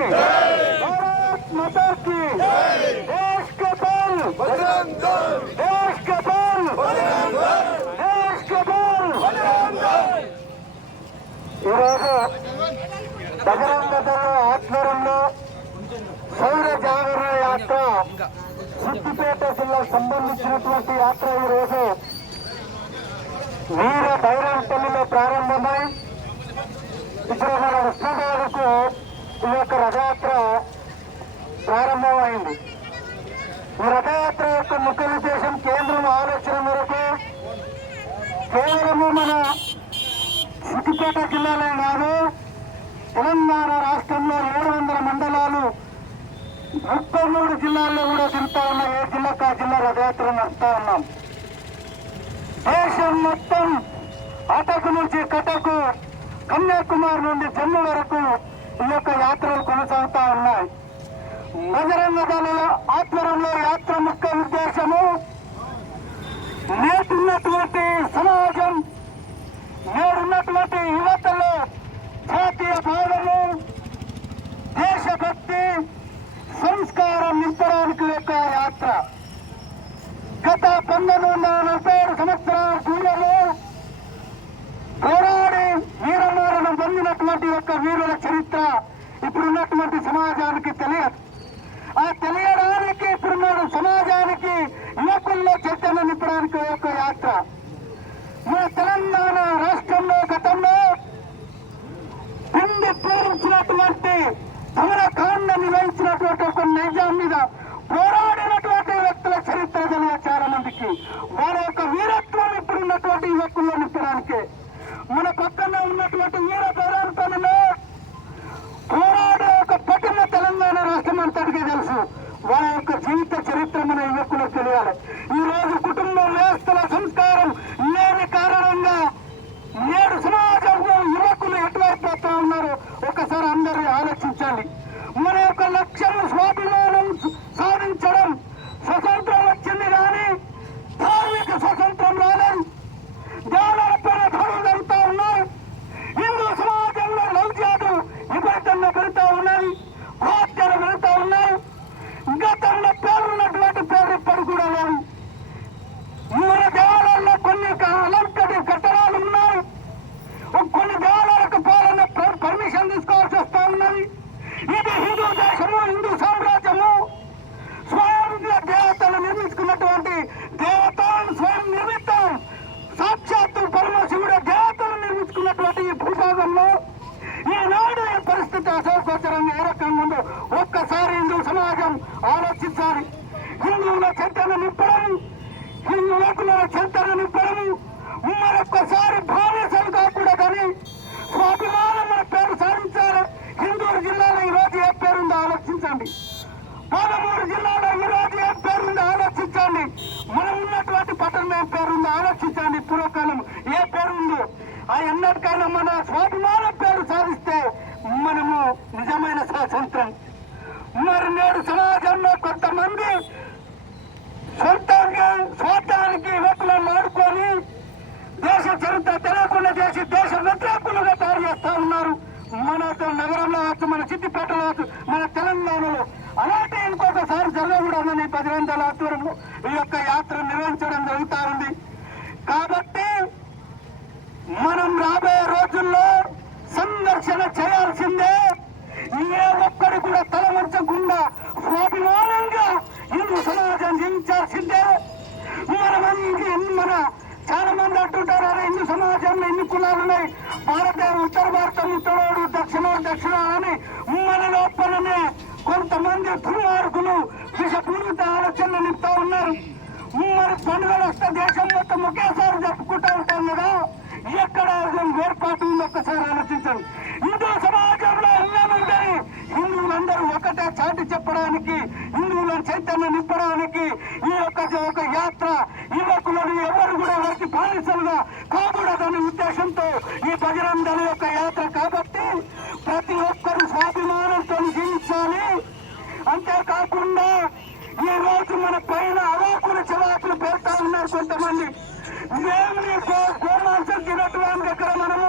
भारत माता की देश के बल बजरंग दल, देश के बल बजरंग दल, देश के बल बजरंग दल। ఈరోజు బజరంగ దళ ఆధ్వర్యంలో సౌర జాగరణ యాత్ర సిద్దిపేట జిల్లాకు సంబంధించినటువంటి యాత్ర ఈరోజు వీర బైరాంపల్లిలో ప్రారంభమై ఇప్పుడు మన ఉస్మానాబాద్కు ఈ యొక్క రథయాత్ర ప్రారంభమైంది. ఈ రథయాత్ర యొక్క ముఖ్య ఉద్దేశం కేంద్రం ఆలోచన మేరకు కేవలము మన సిద్దిపేట జిల్లాలో కాదు, తెలంగాణ రాష్ట్రంలో 700 మండలాలు 33 జిల్లాల్లో కూడా తిరుగుతా ఉన్నాం. ఏ జిల్లాకు ఆ జిల్లా రథయాత్ర నడుపుతా ఉన్నాం. దేశం మొత్తం అటకు నుంచి కటకు, కన్యాకుమారి నుండి జమ్మూ వరకు ఈ యొక్క యాత్రలు కొనసాగుతా ఉన్నాయి. బజరంగ దళ ఆధ్వర్యంలో యాత్ర ముఖ్య ఉద్దేశము నేడున్నటువంటి సమాజం, నేడున్నటువంటి యువతలో జాతీయ భావన, దేశభక్తి, సంస్కారం నింపడానికి యొక్క యాత్ర. గత 1947 సంవత్సరాల దూరంలో పోరాడి వీరమరణం పొందినటువంటి యొక్క వీరుల చరిత్ర ఇప్పుడున్నటువంటి సమాజానికి తెలియదు. ఆ తెలియడానికి ఇప్పుడున్న సమాజానికి యువకుల్లో చైతన్యం నింపడానికి యొక్క యాత్ర. మన తెలంగాణ రాష్ట్రంలో గతంలో పిండి పూరించినటువంటి దమనకాండ నిర్వహించినటువంటి ఒక నిజాం మీద పోరాడినటువంటి వ్యక్తుల చరిత్ర తెలియ చాలా మందికి. వారి యొక్క వీరత్వం ఇప్పుడున్నటువంటి యువకుల్లో నింపడానికి. మన పక్కన ఉన్నటువంటి వీర బైరాంపల్లిలో పోరాడే ఒక పట్టణ తెలంగాణ రాష్ట్రం అంతటికీ తెలుసు. వారి యొక్క జీవిత చరిత్ర మన యువకులకు తెలియాలి. ఈ రోజు కుటుంబ వ్యవస్థల సంస్కారం లేని కారణంగా నేడు సమాజంలో యువకులు ఎటువైపు పోతా ఉన్నారు ఒకసారి అందరూ ఆలోచించాలి. మన యొక్క లక్ష్యం స్వాభిమానం సాధించడం. స్వతంత్రం వచ్చింది కానీ ధార్మిక స్వతంత్రం రాలేదు. దేవాలయాల పైన దాడులు జరుగుతూ ఉన్నాయి. హిందూ సమాజంలో లౌక్యాలు విపరీతంగా పెరుగుతూ ఉన్నాయి, హత్యలు పెరుగుతూ ఉన్నాయి. గతంలో పేరున్నటువంటి పేరు ఇప్పుడు కూడా లేవు. మన దేవాలయాల్లో కొన్ని అలంకటి కట్టడాలు ఉన్నాయి. కొన్ని దేవాలయాలకు పాలన పర్మిషన్ తీసుకోవాల్సి వస్తూ ఉన్నది. ఇది హిందూ దేశము, హిందూ సామ్రాజ్యము. స్వయం దేవతలు నిర్మించుకున్నటువంటి దేవతలను స్వయం నిర్మితం. సాక్షాత్తు పరమశివుడు దేవతలు నిర్మించుకున్నటువంటి ఈ భూభాగంలో ఈనాడు ఈ పరిస్థితి అసౌకర్యంగా ఏ రకంగా ఉందో ఒక్కసారి హిందూ సమాజం ఆలోచించాలి. హిందువుల చైతన్యం నింపడం, హిందువుల చైతన్యం నింపడం, మరొక్కసారి బానిసలు కాకూడదని స్వాభిమానం మన పేరు సాధించాలి. హిందూరు జిల్లాలో ఈరోజు ఏ పేరుందో ఆలోచించండి. 13 జిల్లాలో ఈరోజు ఏ పేరుందో ఆలోచించండి. మనం ఉన్నటువంటి పట్టణం ఏ పేరుందో ఆలోచించండి. పూర్వకాలం ఏ పేరుందో ఆ ఎన్నటికైనా మన స్వాభిమానం పేరు సాధిస్తే మనము నిజమైన స్వాతంత్రం. మరి నేడు సమాజంలో కొంతమంది స్వార్థానికి యువకులను వాడుకొని దేశ చరిత్ర తెలియకుండా చేసి దేశ వ్యతిరేకులుగా తయారు చేస్తా ఉన్నారు. మన నగరంలో వచ్చు, మన సిద్దిపేటలో వచ్చు, మన తెలంగాణలో. అలాంటి ఇంకొకసారి జరగకూడదని బజరంగ దళ ఆధ్వర్యంలో ఈ యొక్క యాత్ర నిర్వహించడం జరుగుతూ ఉంది. కాబట్టి మనం రాబోయే రోజుల్లో సంఘర్షణ చేయాల్సిందే. ఏ ఒక్కడి కూడా తల వంచకుండా స్వాభిమానంగా హిందూ సమాజం జీవించాల్సిందే. మన చాలా మంది అంటుంటారు, అరే హిందూ సమాజంలో ఎన్ని కులాలు ఉన్నాయి, ఉత్తర భారతం ఉత్తరోడు, దక్షిణ అని మన లోపలనే కొంతమంది దుర్మార్గులు విషపూరిత ఆలోచనలు నింపుతా ఉన్నారు. మరి పండుగలు వస్తే దేశం మొత్తం ఒకేసారి జరుపుకుంటూ ఉంటాం కదా, ఎక్కడ ఏర్పాటు ఉంది ఒక్కసారి ఆలోచించండి. హిందూ సమాజంలో ఉన్నామని హిందువులందరూ ఒకటే చాటి చెప్పడానికి, హిందువులను చైతన్యం నింపడానికి ఈ యొక్క యాత్ర యువకులను ఎవరు కూడా వారికి బానిసలుగా కాకూడదనే ఉద్దేశంతో ఈ బజరంగ దళ యొక్క యాత్ర. కాబట్టి ప్రతి ఒక్కరు స్వాభిమానంతో జీవించాలి. అంతేకాకుండా ఈ రోజు మన పైన అవాకులు చవాకులు పెడతా ఉన్నారు కొంతమంది. గోమాంసం తినటువంటి దగ్గర మనం